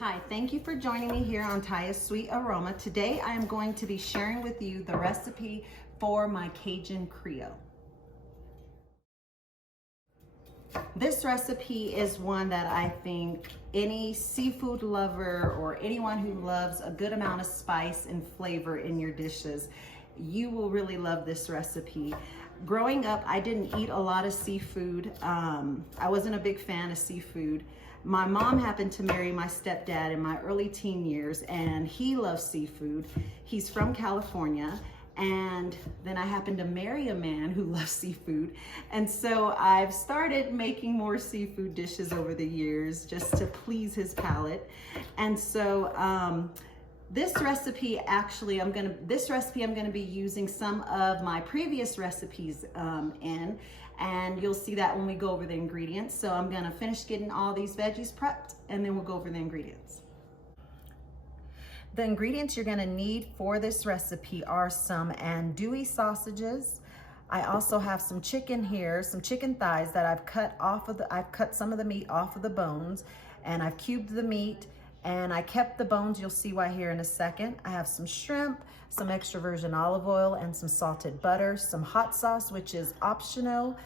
Hi, thank you for joining me here on Taya's Sweet Aroma. Today I am going to be sharing with you the recipe for my Cajun Creole. This recipe is one that I think any seafood lover or anyone who loves a good amount of spice and flavor in your dishes, you will really love this recipe. Growing up, I didn't eat a lot of seafood. I wasn't a big fan of seafood. My mom happened to marry my stepdad in my early teen years, and he loves seafood. He's from California, and then I happened to marry a man who loves seafood. And so I've started making more seafood dishes over the years just to please his palate. And so this recipe actually, I'm gonna be using some of my previous recipes in, and you'll see that when we go over the ingredients. So I'm gonna finish getting all these veggies prepped, and then we'll go over the ingredients. The ingredients you're gonna need for this recipe are some andouille sausages. I also have some chicken here, some chicken thighs that I've cut some of the meat off of the bones, and I've cubed the meat, and I kept the bones. You'll see why here in a second. I have some shrimp, some extra virgin olive oil, and some salted butter, some hot sauce, which is optional.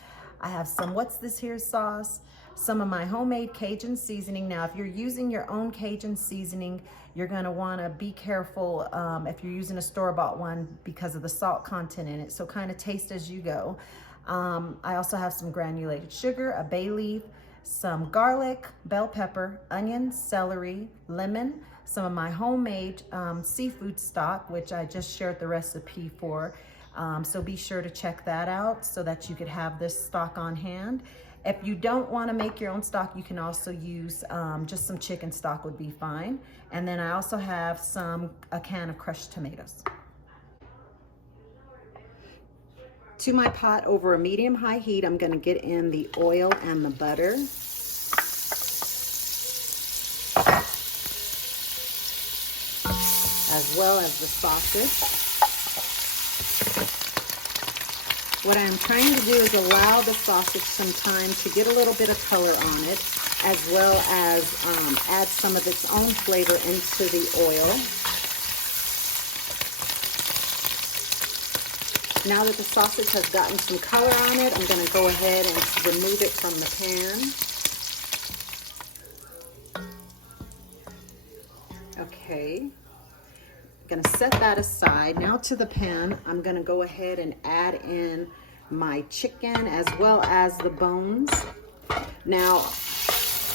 I have some what's this here sauce, some of my homemade Cajun seasoning. Now, if you're using your own Cajun seasoning, you're gonna wanna be careful if you're using a store-bought one because of the salt content in it, so kind of taste as you go. I also have some granulated sugar, a bay leaf, some garlic, bell pepper, onion, celery, lemon, some of my homemade seafood stock, which I just shared the recipe for. So be sure to check that out so that you could have this stock on hand. If you don't want to make your own stock, you can also use just some chicken stock would be fine. And then I also have a can of crushed tomatoes. To my pot over a medium-high heat, I'm going to get in the oil and the butter. As well as the sausage. What I'm trying to do is allow the sausage some time to get a little bit of color on it, as well as add some of its own flavor into the oil. Now that the sausage has gotten some color on it, I'm going to go ahead and remove it from the pan. Okay. I'm gonna set that aside. Now to the pan, I'm gonna go ahead and add in my chicken as well as the bones. Now,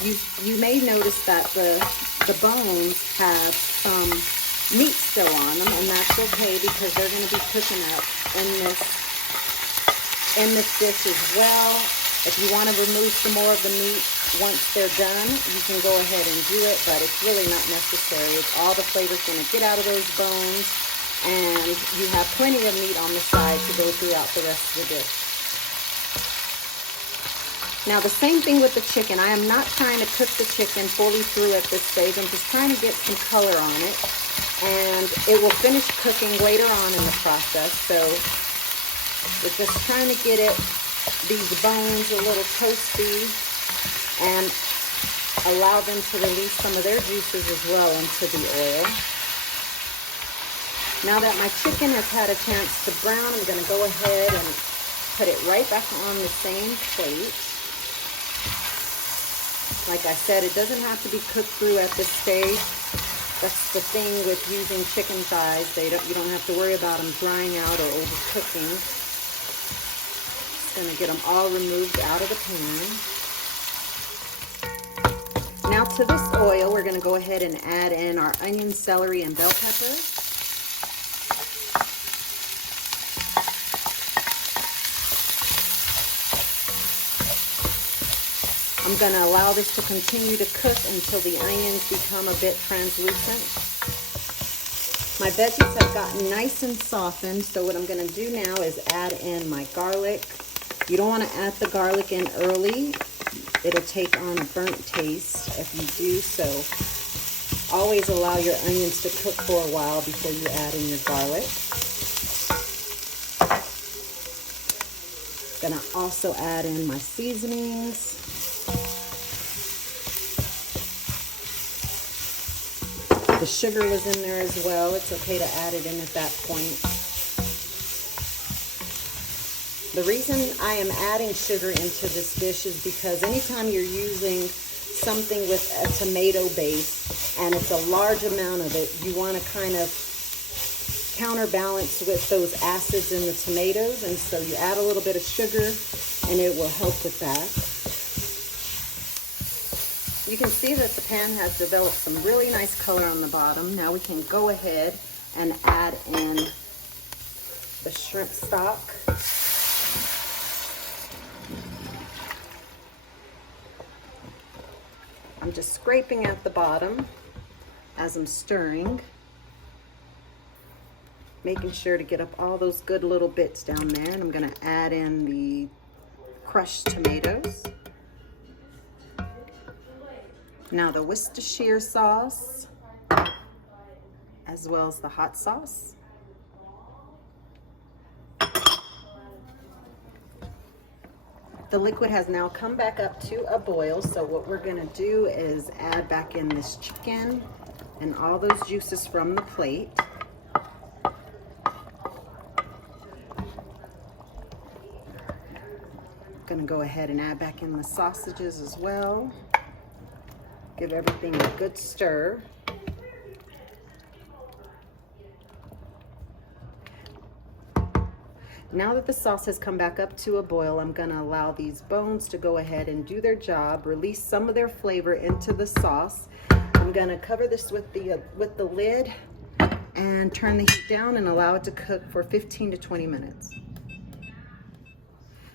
you may notice that the bones have some meat still on them, and that's okay because they're gonna be cooking up in this dish as well. If you want to remove some more of the meat once they're done, you can go ahead and do it, but it's really not necessary. All the flavor's going to get out of those bones, and you have plenty of meat on the side to go throughout the rest of the dish. Now, the same thing with the chicken. I am not trying to cook the chicken fully through at this stage. I'm just trying to get some color on it, and it will finish cooking later on in the process. So we're just trying to get these bones a little toasty and allow them to release some of their juices as well into the oil. Now that my chicken has had a chance to brown, I'm going to go ahead and put it right back on the same plate. Like I said, it doesn't have to be cooked through at this stage. That's the thing with using chicken thighs. You don't have to worry about them drying out or overcooking. Going to get them all removed out of the pan. Now to this oil, we're going to go ahead and add in our onion, celery, and bell pepper. I'm going to allow this to continue to cook until the onions become a bit translucent. My veggies have gotten nice and softened, so what I'm going to do now is add in my garlic. You don't want to add the garlic in early. It'll take on a burnt taste if you do so. Always allow your onions to cook for a while before you add in your garlic. Gonna also add in my seasonings. The sugar was in there as well. It's okay to add it in at that point. The reason I am adding sugar into this dish is because anytime you're using something with a tomato base and it's a large amount of it, you want to kind of counterbalance with those acids in the tomatoes, and so you add a little bit of sugar and it will help with that. You can see that the pan has developed some really nice color on the bottom. Now we can go ahead and add in the shrimp stock. I'm just scraping at the bottom as I'm stirring, making sure to get up all those good little bits down there. And I'm going to add in the crushed tomatoes. Now the Worcestershire sauce, as well as the hot sauce. The liquid has now come back up to a boil, so what we're gonna do is add back in this chicken and all those juices from the plate. Gonna go ahead and add back in the sausages as well. Give everything a good stir. Now that the sauce has come back up to a boil, I'm gonna allow these bones to go ahead and do their job, release some of their flavor into the sauce. I'm gonna cover this with the lid and turn the heat down and allow it to cook for 15 to 20 minutes.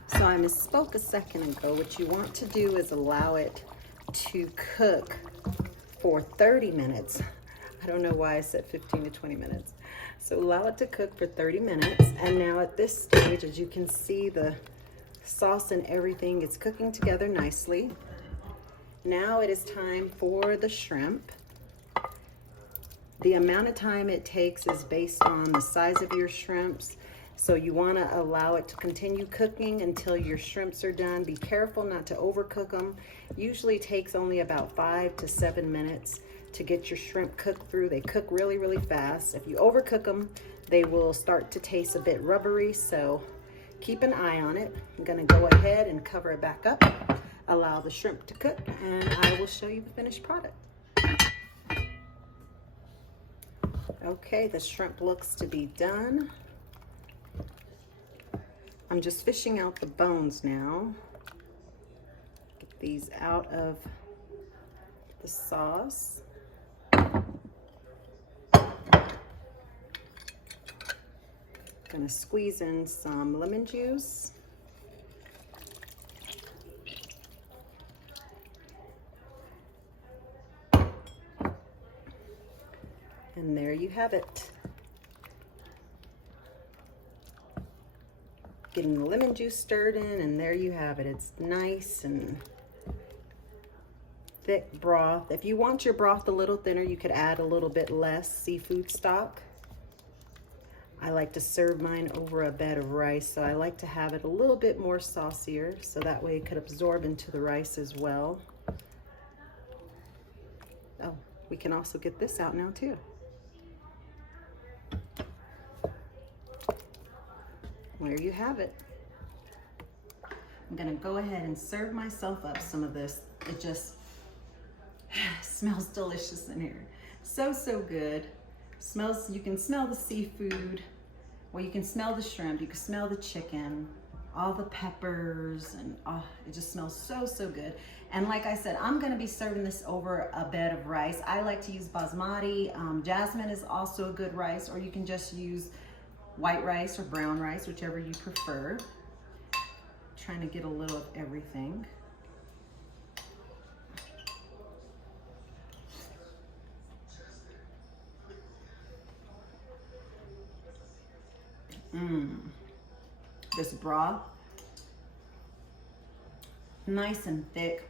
So I misspoke a second ago. What you want to do is allow it to cook for 30 minutes. I don't know why I said 15 to 20 minutes. So allow it to cook for 30 minutes. And now at this stage, as you can see, the sauce and everything is cooking together nicely. Now it is time for the shrimp. The amount of time it takes is based on the size of your shrimps. So you want to allow it to continue cooking until your shrimps are done. Be careful not to overcook them. Usually takes only about 5 to 7 minutes to get your shrimp cooked through. They cook really, really fast. If you overcook them, they will start to taste a bit rubbery, so keep an eye on it. I'm gonna go ahead and cover it back up, allow the shrimp to cook, and I will show you the finished product. Okay, the shrimp looks to be done. I'm just fishing out the bones now. Get these out of the sauce. Gonna squeeze in some lemon juice. And there you have it. Getting the lemon juice stirred in, and there you have it. It's nice and thick broth. If you want your broth a little thinner, you could add a little bit less seafood stock. I like to serve mine over a bed of rice, so I like to have it a little bit more saucier, so that way it could absorb into the rice as well. Oh, we can also get this out now too. There you have it. I'm gonna go ahead and serve myself up some of this. It just smells delicious in here. So, so good. Smells, you can smell the seafood. Well, you can smell the shrimp, you can smell the chicken, all the peppers, and oh, it just smells so, so good. And like I said, I'm gonna be serving this over a bed of rice. I like to use basmati. Jasmine is also a good rice, or you can just use white rice or brown rice, whichever you prefer. Trying to get a little of everything. This broth, nice and thick.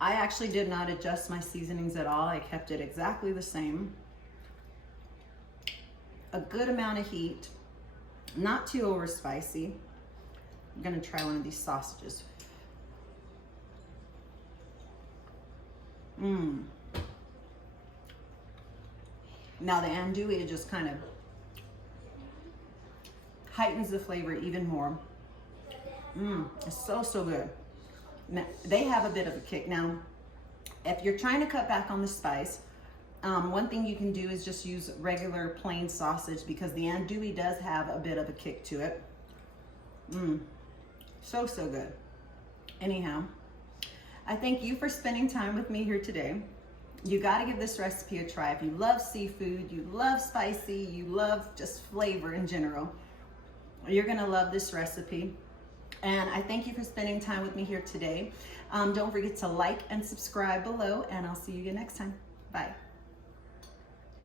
I actually did not adjust my seasonings at all. I kept it exactly the same. A good amount of heat, not too over spicy. I'm gonna try one of these sausages. Now the andouille just kind of heightens the flavor even more. It's so, so good. Now, they have a bit of a kick. Now, if you're trying to cut back on the spice, one thing you can do is just use regular plain sausage, because the andouille does have a bit of a kick to it. So, so good. Anyhow, I thank you for spending time with me here today. You got to give this recipe a try. If you love seafood, you love spicy, you love just flavor in general, you're going to love this recipe. And I thank you for spending time with me here today. Don't forget to like and subscribe below, and I'll see you again next time. Bye.